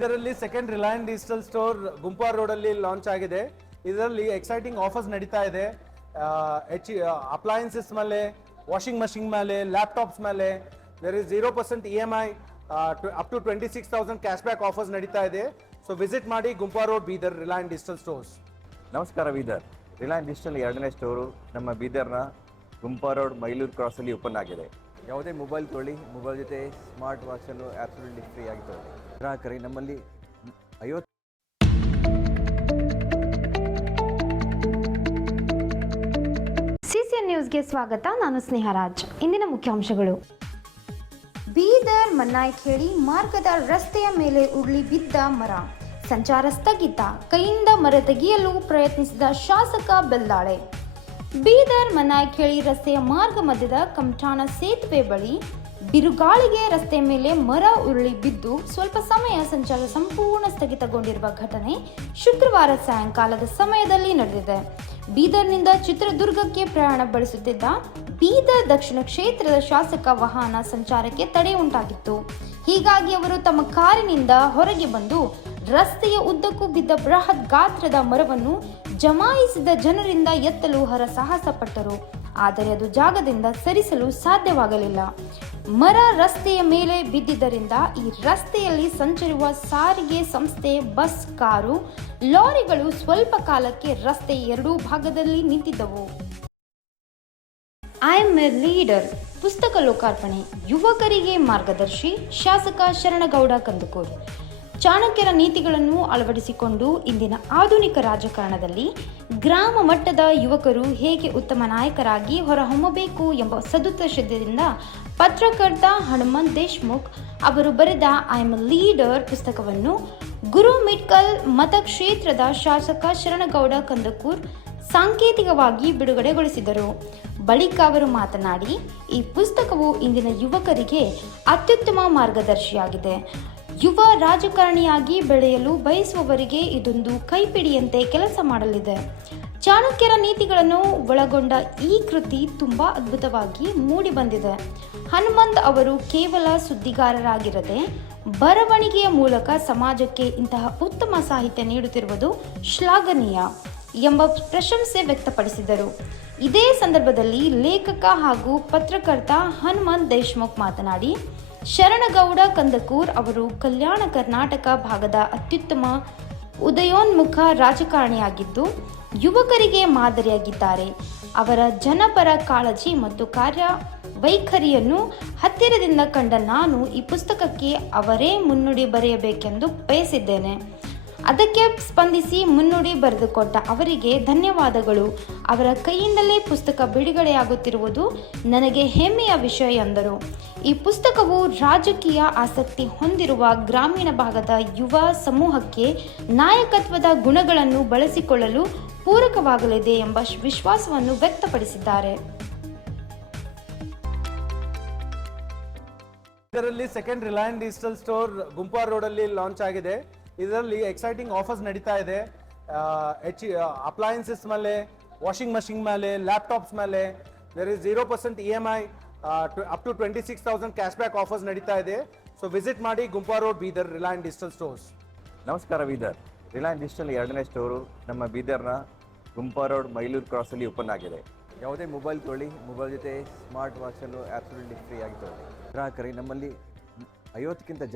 ಇದರಲ್ಲಿ second Reliance Digital store Gumpa road ಅಲ್ಲಿ launch ಆಗಿದೆ. ಇದರಲ್ಲಿ ಎಕ್ಸೈಟಿಂಗ್ ಆಫರ್ಸ್ ನಡೀತಾ ಇದೆ. ಅಪ್ಲಯನ್ಸಸ್ ಮೇಲೆ, ವಾಷಿಂಗ್ ಮಷಿನ್ ಮೇಲೆ, ಲ್ಯಾಪ್ಟಾಪ್ಸ್ ಮೇಲೆ there is 0% EMI up to 26,000 cash back offers ನಡೀತಾ ಇದೆ. ಸೊ ವಿಸಿಟ್ ಮಾಡಿ Gumpa road Bidar Reliance Digital stores. ನಮಸ್ಕಾರ ಬೀದರ್. ರಿಲಯನ್ಸ್ ಡಿಜಿಟಲ್ 2ನೇ ಸ್ಟೋರು ನಮ್ಮ ಬೀದರ್ನ ಗುಂಪಾ ರೋಡ್ ಮೈಲೂರು ಕ್ರಾಸಲ್ಲಿ ಓಪನ್ ಆಗಿದೆ. ಯಾವುದೇ ಮೊಬೈಲ್ ತೊಗೊಳ್ಳಿ, ಮೊಬೈಲ್ ಜೊತೆ ಸ್ಮಾರ್ಟ್ ವಾಚನ್ನು ಆ್ಯಬ್ಸಲ್ಯೂಟ್ಲಿ ಫ್ರೀ ಆಗಿ ತೊಗೊಳ್ಳಿ. ಗ್ರಾಹಕರಿಗೆ ನಮ್ಮಲ್ಲಿ 50 ಸಿಸಿಎನ್ ನ್ಯೂಸ್ಗೆ ಸ್ವಾಗತ. ನಾನು ಸ್ನೇಹರಾಜ್. ಇಂದಿನ ಮುಖ್ಯಾಂಶಗಳು: ಬೀದರ್ ಮನ್ನಾಯ್ಖೇಡಿ ಮಾರ್ಗದ ರಸ್ತೆಯ ಮೇಲೆ ಉರುಳಿ ಬಿದ್ದ ಮರ, ಸಂಚಾರ ಸ್ಥಗಿತ, ಕೈಯಿಂದ ಮರ ತೆಗೆಯಲು ಪ್ರಯತ್ನಿಸಿದ ಶಾಸಕ ಬೆಲ್ದಾಳೆ. ಬೀದರ್ ಮನ್ನಾಯ್ಖೇಡಿ ರಸ್ತೆಯ ಮಾರ್ಗ ಮಧ್ಯದ ಕಮಠಾಣ ಸೇತುವೆ ಬಳಿ ಬಿರುಗಾಳಿಗೆ ರಸ್ತೆ ಮೇಲೆ ಮರ ಉರುಳಿ ಬಿದ್ದು ಸ್ವಲ್ಪ ಸಮಯ ಸಂಚಾರ ಸಂಪೂರ್ಣ ಸ್ಥಗಿತಗೊಂಡಿರುವ ಘಟನೆ ಶುಕ್ರವಾರ ಸಾಯಂಕಾಲದ ಸಮಯದಲ್ಲಿ ನಡೆದಿದೆ. ಬೀದರ್ನಿಂದ ಚಿತ್ರದುರ್ಗಕ್ಕೆ ಪ್ರಯಾಣ ಬೆಳೆಸುತ್ತಿದ್ದ ಬೀದರ್ ದಕ್ಷಿಣ ಕ್ಷೇತ್ರದ ಶಾಸಕ ವಾಹನ ಸಂಚಾರಕ್ಕೆ ತಡೆ ಉಂಟಾಗಿತ್ತು. ಹೀಗಾಗಿ ಅವರು ತಮ್ಮ ಕಾರಿನಿಂದ ಹೊರಗೆ ಬಂದು ರಸ್ತೆಯ ಉದ್ದಕ್ಕೂ ಬಿದ್ದ ಬೃಹತ್ ಗಾತ್ರದ ಮರವನ್ನು ಜಮಾಯಿಸಿದ ಜನರಿಂದ ಎತ್ತಲು ಹರಸಾಹಸ ಪಟ್ಟರು. ಆದರೆ ಅದು ಜಾಗದಿಂದ ಸರಿಸಲು ಸಾಧ್ಯವಾಗಲಿಲ್ಲ. ಮರ ರಸ್ತೆಯ ಮೇಲೆ ಬಿದ್ದಿದ್ದರಿಂದ ಈ ರಸ್ತೆಯಲ್ಲಿ ಸಂಚರಿಸುವ ಸಾರಿಗೆ ಸಂಸ್ಥೆ, ಬಸ್, ಕಾರು, ಲಾರಿಗಳು ಸ್ವಲ್ಪ ಕಾಲಕ್ಕೆ ರಸ್ತೆ ಎರಡೂ ಭಾಗದಲ್ಲಿ ನಿಂತಿದ್ದವು. ಐ ಆಮ್ ಎ ಲೀಡರ್ ಪುಸ್ತಕ ಲೋಕಾರ್ಪಣೆ, ಯುವಕರಿಗೆ ಮಾರ್ಗದರ್ಶಿ ಶಾಸಕ ಶರಣಗೌಡ ಕಂದಕೂರ್. ಚಾಣಕ್ಯರ ನೀತಿಗಳನ್ನು ಅಳವಡಿಸಿಕೊಂಡು ಇಂದಿನ ಆಧುನಿಕ ರಾಜಕಾರಣದಲ್ಲಿ ಗ್ರಾಮ ಮಟ್ಟದ ಯುವಕರು ಹೇಗೆ ಉತ್ತಮ ನಾಯಕರಾಗಿ ಹೊರಹೊಮ್ಮಬೇಕು ಎಂಬ ಸದುದ್ದೇಶದಿಂದ ಪತ್ರಕರ್ತ ಹನುಮಂತ್ ದೇಶ್ಮುಖ್ ಅವರು ಬರೆದ ಐ ಆಮ್ ಎ ಲೀಡರ್ ಪುಸ್ತಕವನ್ನು ಗುರುಮಿಟ್ಕಲ್ ಮತಕ್ಷೇತ್ರದ ಶಾಸಕ ಶರಣಗೌಡ ಕಂದಕೂರ್ ಸಾಂಕೇತಿಕವಾಗಿ ಬಿಡುಗಡೆಗೊಳಿಸಿದರು. ಬಳಿಕ ಅವರು ಮಾತನಾಡಿ, ಈ ಪುಸ್ತಕವು ಇಂದಿನ ಯುವಕರಿಗೆ ಅತ್ಯುತ್ತಮ ಮಾರ್ಗದರ್ಶಿಯಾಗಿದೆ. ಯುವ ರಾಜಕಾರಣಿಯಾಗಿ ಬೆಳೆಯಲು ಬಯಸುವವರಿಗೆ ಇದೊಂದು ಕೈಪಿಡಿಯಂತೆ ಕೆಲಸ ಮಾಡಲಿದೆ. ಚಾಣಕ್ಯರ ನೀತಿಗಳನ್ನು ಒಳಗೊಂಡ ಈ ಕೃತಿ ತುಂಬಾ ಅದ್ಭುತವಾಗಿ ಮೂಡಿಬಂದಿದೆ. ಹನುಮಂತ್ ಅವರು ಕೇವಲ ಸುದ್ದಿಗಾರರಾಗಿರದೆ ಬರವಣಿಗೆಯ ಮೂಲಕ ಸಮಾಜಕ್ಕೆ ಇಂತಹ ಉತ್ತಮ ಸಾಹಿತ್ಯ ನೀಡುತ್ತಿರುವುದು ಶ್ಲಾಘನೀಯ ಎಂಬ ಪ್ರಶಂಸೆ ವ್ಯಕ್ತಪಡಿಸಿದರು. ಇದೇ ಸಂದರ್ಭದಲ್ಲಿ ಲೇಖಕ ಹಾಗೂ ಪತ್ರಕರ್ತ ಹನುಮಂತ್ ದೇಶ್ಮುಖ್ ಮಾತನಾಡಿ, ಶರಣಗೌಡ ಕಂದಕೂರ್ ಅವರು ಕಲ್ಯಾಣ ಕರ್ನಾಟಕ ಭಾಗದ ಅತ್ಯುತ್ತಮ ಉದಯೋನ್ಮುಖ ರಾಜಕಾರಣಿಯಾಗಿದ್ದು ಯುವಕರಿಗೆ ಮಾದರಿಯಾಗಿದ್ದಾರೆ. ಅವರ ಜನಪರ ಕಾಳಜಿ ಮತ್ತು ಕಾರ್ಯವೈಖರಿಯನ್ನು ಹತ್ತಿರದಿಂದ ಕಂಡ ನಾನು ಈ ಪುಸ್ತಕಕ್ಕೆ ಅವರೇ ಮುನ್ನುಡಿ ಬರೆಯಬೇಕೆಂದು ಬಯಸಿದ್ದೇನೆ. ಅದಕ್ಕೆ ಸ್ಪಂದಿಸಿ ಮುನ್ನುಡಿ ಬರೆದುಕೊಟ್ಟ ಅವರಿಗೆ ಧನ್ಯವಾದಗಳು. ಅವರ ಕೈಯಿಂದಲೇ ಪುಸ್ತಕ ಬಿಡುಗಡೆಯಾಗುತ್ತಿರುವುದು ನನಗೆ ಹೆಮ್ಮೆಯ ವಿಷಯ ಎಂದರು. ಈ ಪುಸ್ತಕವು ರಾಜಕೀಯ ಆಸಕ್ತಿ ಹೊಂದಿರುವ ಗ್ರಾಮೀಣ ಭಾಗದ ಯುವ ಸಮೂಹಕ್ಕೆ ನಾಯಕತ್ವದ ಗುಣಗಳನ್ನು ಬಳಸಿಕೊಳ್ಳಲು ಪೂರಕವಾಗಲಿದೆ ಎಂಬ ವಿಶ್ವಾಸವನ್ನು ವ್ಯಕ್ತಪಡಿಸಿದ್ದಾರೆ. ಇದರಲ್ಲಿ second Reliance Digital store Gumpa road ಅಲ್ಲಿ ಲಾಂಚ್ ಆಗಿದೆ. ಇದರಲ್ಲಿ ಎಕ್ಸೈಟಿಂಗ್ ಆಫರ್ಸ್ ನಡೀತಾ ಇದೆ. ಅಪ್ಲಯನ್ಸಸ್ ಮೇಲೆ, ವಾಷಿಂಗ್ ಮಷಿನ್ ಮೇಲೆ, ಲ್ಯಾಪ್ಟಾಪ್ಸ್ ಮೇಲೆ there is 0% EMI up to 26,000 cash back offers ನಡೀತಾ ಇದೆ. ಸೊ ವಿಸಿಟ್ ಮಾಡಿ Gumpa road Bidar Reliance Digital stores. ನಮಸ್ಕಾರ ಬೀದರ್. ರಿಲಯನ್ಸ್ ಡಿಜಿಟಲ್ 2ನೇ ಸ್ಟೋರು ನಮ್ಮ ಬೀದರ್ನ ಗುಂಪಾ ರೋಡ್ ಮೈಲೂರು ಕ್ರಾಸಲ್ಲಿ ಓಪನ್ ಆಗಿದೆ. ಯಾವುದೇ ಮೊಬೈಲ್ ತೊಗೊಳ್ಳಿ, ಮೊಬೈಲ್ ಜೊತೆ ಸ್ಮಾರ್ಟ್ ವಾಚನ್ನು ಆ್ಯಬ್ಸಲ್ಯೂಟ್ಲಿ ಫ್ರೀ ಆಗಿ ತೊಗೊಳ್ಳಿ. ಗ್ರಾಹಕರಿಗೆ ನಮ್ಮಲ್ಲಿ 50ಕ್ಕಿಂತ ಜಾಸ್ತಿ